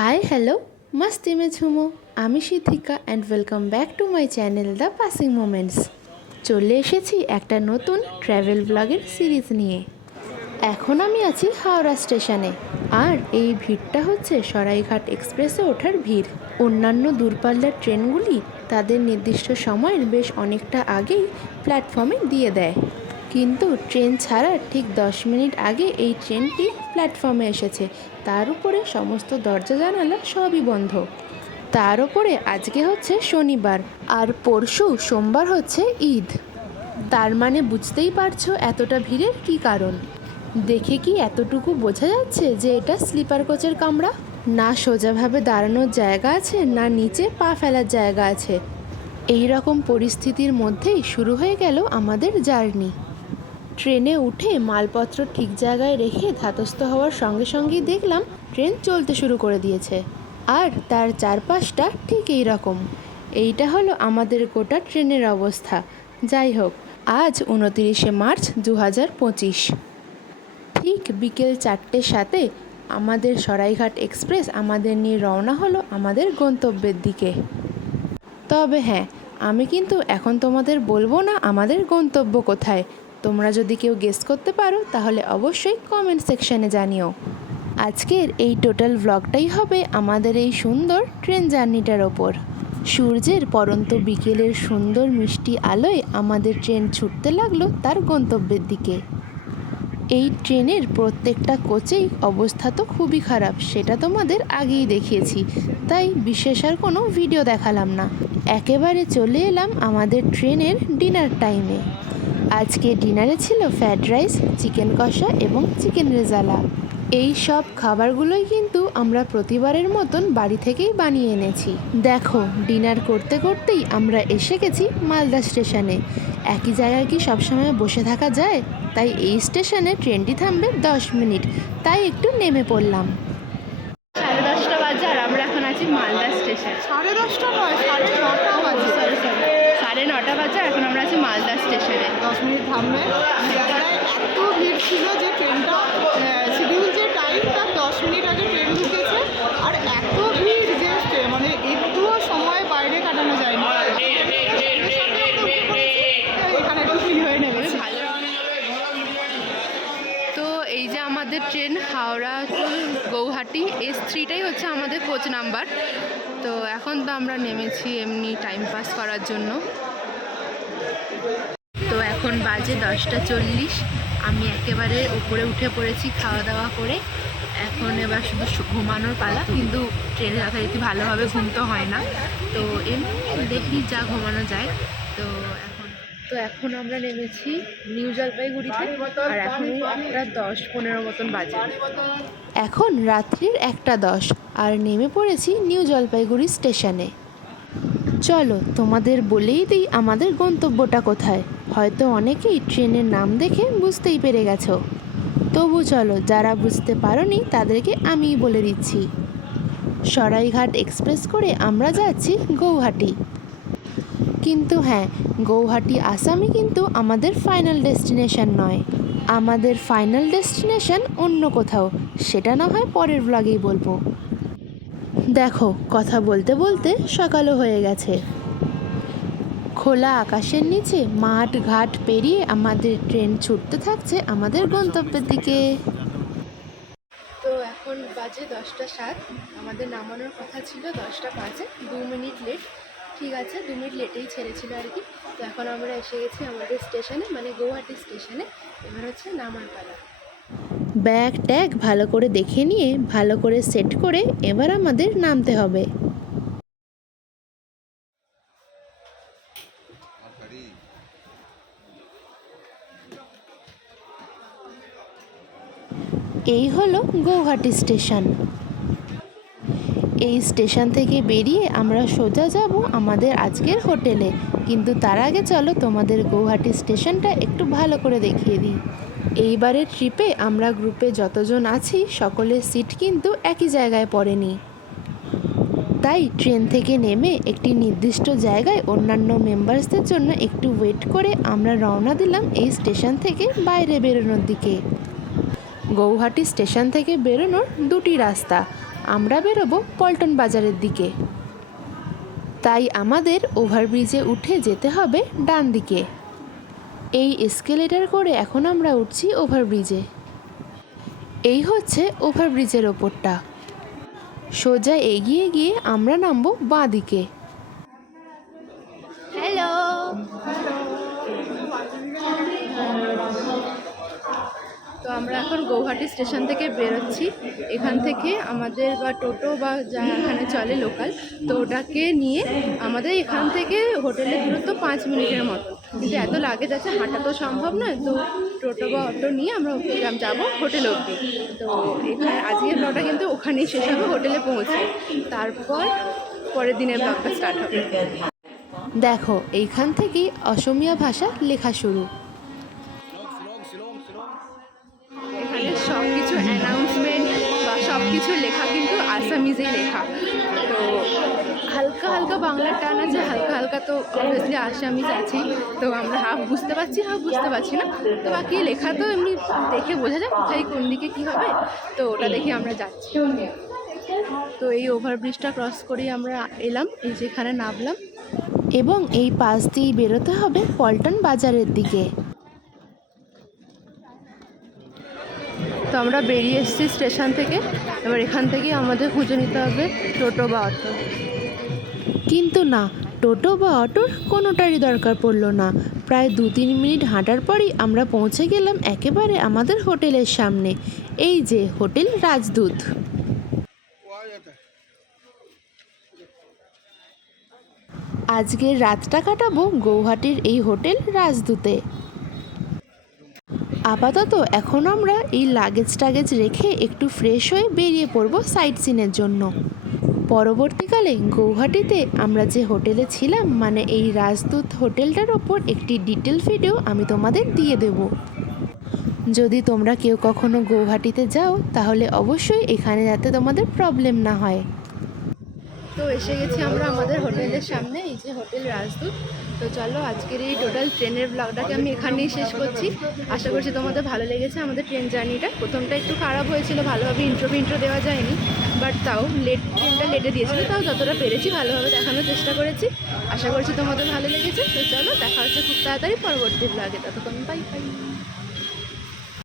Hi hello মাস্তি মে ঝুমো আমি Siddhika and welcome back to my channel the passing moments চলে এসেছি একটা নতুন ট্র্যাভেল ব্লগের সিরিজ নিয়ে। এখন আমি আছি হাওড়া স্টেশনে। আর এই ভিড়টা হচ্ছে সরাইঘাট এক্সপ্রেসে ওঠার ভিড়। অন্যান্য দূরপাল্লার ট্রেনগুলি তাদের নির্দিষ্ট সময়ের বেশ অনেকটা আগেই প্ল্যাটফর্মে দিয়ে দেয়। কিন্তু ট্রেন ছাড়ার ঠিক দশ মিনিট আগে এই ট্রেনটি প্ল্যাটফর্মে এসেছে। তার উপরে সমস্ত দরজা জানালা সবই বন্ধ। তার উপরে আজকে হচ্ছে শনিবার, আর পরশু সোমবার হচ্ছে ঈদ। তার মানে বুঝতেই পারছ এতটা ভিড়ের কী কারণ? দেখে কি এতটুকু বোঝা যাচ্ছে যে এটা স্লিপার কোচের কামরা? না সোজাভাবে দাঁড়ানোর জায়গা আছে, না নিচে পা ফেলার জায়গা আছে। এই রকম পরিস্থিতির মধ্যেই শুরু হয়ে গেল আমাদের জার্নি। ট্রেনে উঠে মালপত্র ঠিক জায়গায় রেখে ধাতস্থ হওয়ার সঙ্গে সঙ্গেই দেখলাম ট্রেন চলতে শুরু করে দিয়েছে। আর তার চারপাশটা ঠিক এই রকম এইটা হলো আমাদের গোটা ট্রেনের অবস্থা। যাই হোক, আজ উনতিরিশে মার্চ দু হাজার পঁচিশ। ঠিক বিকেল চারটের সাথে আমাদের সরাইঘাট এক্সপ্রেস আমাদের নিয়ে রওনা হলো আমাদের গন্তব্যের দিকে। তবে হ্যাঁ আমি কিন্তু এখন তোমাদের বলব না আমাদের গন্তব্য কোথায়। তোমরা যদি কেউ গেস করতে পারো, তাহলে অবশ্যই কমেন্ট সেকশানে জানিও। আজকের এই টোটাল ব্লগটাই হবে আমাদের এই সুন্দর ট্রেন জার্নিটার ওপর। সূর্যের পরন্ত বিকেলের সুন্দর মিষ্টি আলোয় আমাদের ট্রেন ছুটতে লাগল তার গন্তব্যের দিকে। এই ট্রেনের প্রত্যেকটা কোচেই অবস্থা তো খুবই খারাপ, সেটা তোমাদের আগেই দেখিয়েছি। তাই বিশেষ আর কোনো ভিডিও দেখালাম না। একেবারে চলে এলাম আমাদের ট্রেনের ডিনার টাইমে আজকে ডিনারে ছিল ফ্রায়েড রাইস চিকেন কষা এবং চিকেন রেজালা। এই সব খাবারগুলোই কিন্তু আমরা প্রতিবারের মতন বাড়ি থেকেই বানিয়ে এনেছি। দেখো ডিনার করতে করতেই আমরা এসে গেছি মালদা স্টেশনে। একই জায়গায় কি সবসময় বসে থাকা যায়? তাই এই স্টেশনে ট্রেনটি থামবে দশ মিনিট তাই একটু নেমে পড়লাম। সাড়ে দশটা বাজে আর আমরা এখন আছি মালদা স্টেশন। সাড়ে দশটা নয় সাড়ে নটা বাজে সাড়ে নটা বাজে, এখন আমরা আছি মালদা স্টেশনে। দশ মিনিট থামবে। এত ভিড় ছিল যে ট্রেনটা শিডিউল যে টাইম তার দশ মিনিট আগে ট্রেন ঢুকেছে আর এত ভিড় যে ট্রে- মানে একটুও সময় বাইরে কাটানো যায়নি এখানে একটু ফ্রি হয়ে নেমেছে ভালো তো এই যে আমাদের train Howrah to Guwahati S থ্রিটাই হচ্ছে আমাদের কোচ নাম্বার। তো এখন তো আমরা নেমেছি এমনি টাইম পাস করার জন্য। তো এখন বাজে দশটা চল্লিশ। আমি একেবারে উপরে উঠে পড়েছি খাওয়া দাওয়া করে। এখন এবার শুধু ঘুমানোর পালা, কিন্তু ট্রেনে যথারীতি ভালোভাবে ঘুমতে হয় না। তো এমনি দেখি যা ঘুমানো যায়। তো তো এখন আমরা নেমেছি নিউ জলপাইগুড়িতে আর এখন একটা দশ পনেরো মতন বাজে। এখন রাত্রির একটা দশ আর নেমে পড়েছি নিউ জলপাইগুড়ি স্টেশনে। চলো তোমাদের বলেই দিই আমাদের গন্তব্যটা কোথায়। হয়তো অনেকেই ট্রেনের নাম দেখে বুঝতেই পেরে গেছো। তবু চলো, যারা বুঝতে পারোনি তাদেরকে আমিই বলে দিচ্ছি। সরাইঘাট এক্সপ্রেস করে আমরা যাচ্ছি গৌহাটি। কিন্তু হ্যাঁ গৌহাটি, আসামই কিন্তু আমাদের ফাইনাল ডেস্টিনেশন নয়। আমাদের ফাইনাল ডেস্টিনেশন অন্য কোথাও, সেটা না হয় পরের ব্লগেই বলব। দেখো, কথা বলতে বলতে সকালও হয়ে গেছে। খোলা আকাশের নিচে মাঠ ঘাট পেরিয়ে আমাদের ট্রেন ছুটতে থাকছে আমাদের গন্তব্যের দিকে। তো এখন বাজে দশটা সাত, আমাদের নামানোর কথা ছিল দশটা পাঁচে, দু মিনিট লেট ঠিক আছে, দু মিনিট লেটেই ছেড়েছিল আর কি। তো এখন আমরা এসে গেছি আমাদের স্টেশনে মানে গৌহাটি স্টেশনে এবার হচ্ছে নামার পালা। ব্যাগ ট্যাগ ভালো করে দেখে নিয়ে, ভালো করে সেট করে এবার আমাদের নামতে হবে। এই হলো গৌহাটি স্টেশন এই স্টেশন থেকে বেরিয়ে আমরা সোজা যাব আমাদের আজকের হোটেলে। কিন্তু তার আগে চলো তোমাদের গৌহাটি স্টেশনটা একটু ভালো করে দেখিয়ে দিই। এইবারের ট্রিপে আমরা গ্রুপে যতজন আছি, সকলের সিট কিন্তু একই জায়গায় পড়েনি। তাই ট্রেন থেকে নেমে একটি নির্দিষ্ট জায়গায় অন্যান্য মেম্বার্সদের জন্য একটু ওয়েট করে আমরা রওনা দিলাম এই স্টেশন থেকে বাইরে বেরোনোর দিকে। গৌহাটি স্টেশন থেকে বেরোনোর দুটি রাস্তা আমরা বেরোবো পল্টন বাজারের দিকে। তাই আমাদের ওভারব্রিজে উঠে যেতে হবে ডান দিকে। এই এসকেলেটার করে এখন আমরা উঠছি ওভারব্রিজে। এই হচ্ছে ওভারব্রিজের ওপরটা। সোজা এগিয়ে গিয়ে আমরা নামবো বাঁ দিকে। এখন গৌহাটি স্টেশন থেকে বেরোচ্ছি। এখান থেকে আমাদের বা টোটো বা যা এখানে চলে লোকাল, তো ওটাকে নিয়ে আমাদের এখান থেকে হোটেলের দূরত্ব পাঁচ মিনিটের মতো। কিন্তু এত লাগেজ আছে, হাঁটা তো সম্ভব নয়, তো টোটো বা অটো নিয়ে আমরা যাব হোটেল অবধি। তো এখানে আজকের ব্লগটা কিন্তু ওখানেই শেষ হবে, হোটেলে পৌঁছে। তারপর পরের দিনের ব্লগটা স্টার্ট হবে। দেখো, এইখান থেকেই অসমীয়া ভাষা লেখা শুরু। কিছু লেখা, কিন্তু আসামিজেই লেখা। তো হালকা হালকা বাংলার টান আছে, হালকা হালকা তো অবভিয়াসলি আসামিজ আছেই। তো আমরা হাফ বুঝতে পারছি, হাফ বুঝতে পারছি না। তো বাকি লেখা তো এমনি দেখে বোঝা যায় কোথায় কোন দিকে কী হবে। তো ওটা দেখে আমরা যাচ্ছি। তো এই ওভারব্রিজটা ক্রস করেই আমরা এলাম, এই যেখানে নামলাম। এবং এই পাশ দিয়েই বেরোতে হবে পল্টন বাজারের দিকে। তো আমরা বেরিয়ে এসেছি স্টেশন থেকে। এবার এখান থেকেই আমাদের খুঁজে নিতে হবে টোটো বা অটো। কিন্তু না, টোটো বা অটোর কোনোটারই দরকার পড়ল না। প্রায় দু তিন মিনিট হাঁটার পরই আমরা পৌঁছে গেলাম একেবারে আমাদের হোটেলের সামনে। এই যে হোটেল রাজদূত। আজকের রাতটা কাটাবো গৌহাটির এই হোটেল রাজদূতে। আপাতত এখন আমরা এই লাগেজ টাগেজ রেখে একটু ফ্রেশ হয়ে বেরিয়ে পড়ব সাইট সিনের জন্য। পরবর্তীকালে গৌহাটিতে আমরা যে হোটেলে ছিলাম মানে এই রাজদূত হোটেলটার ওপর একটি ডিটেল ভিডিও আমি তোমাদের দিয়ে দেব। যদি তোমরা কেউ কখনো গৌহাটিতে যাও, তাহলে অবশ্যই এখানে যাতে তোমাদের প্রবলেম না হয়। তো এসে গেছি আমরা আমাদের হোটেলের সামনে, এই যে হোটেল রাজদূত। তো চলো আজকের এই টোটাল ট্রেনের ব্লগটাকে আমি এখানেই শেষ করছি। আশা করছি তোমাদের ভালো লেগেছে আমাদের ট্রেন জার্নিটা প্রথমটা একটু খারাপ হয়েছিল, ভালোভাবে ইন্ট্রো ইন্ট্রো দেওয়া যায়নি বাট তাও লেট ট্রেনটা লেটে দিয়েছিল, তাও যতটা পেরেছি ভালোভাবে দেখানোর চেষ্টা করেছি। আশা করছি তোমাদের ভালো লেগেছে। তো চলো, দেখা হচ্ছে খুব তাড়াতাড়ি পরবর্তী ব্লগে ততক্ষণ বাই বাই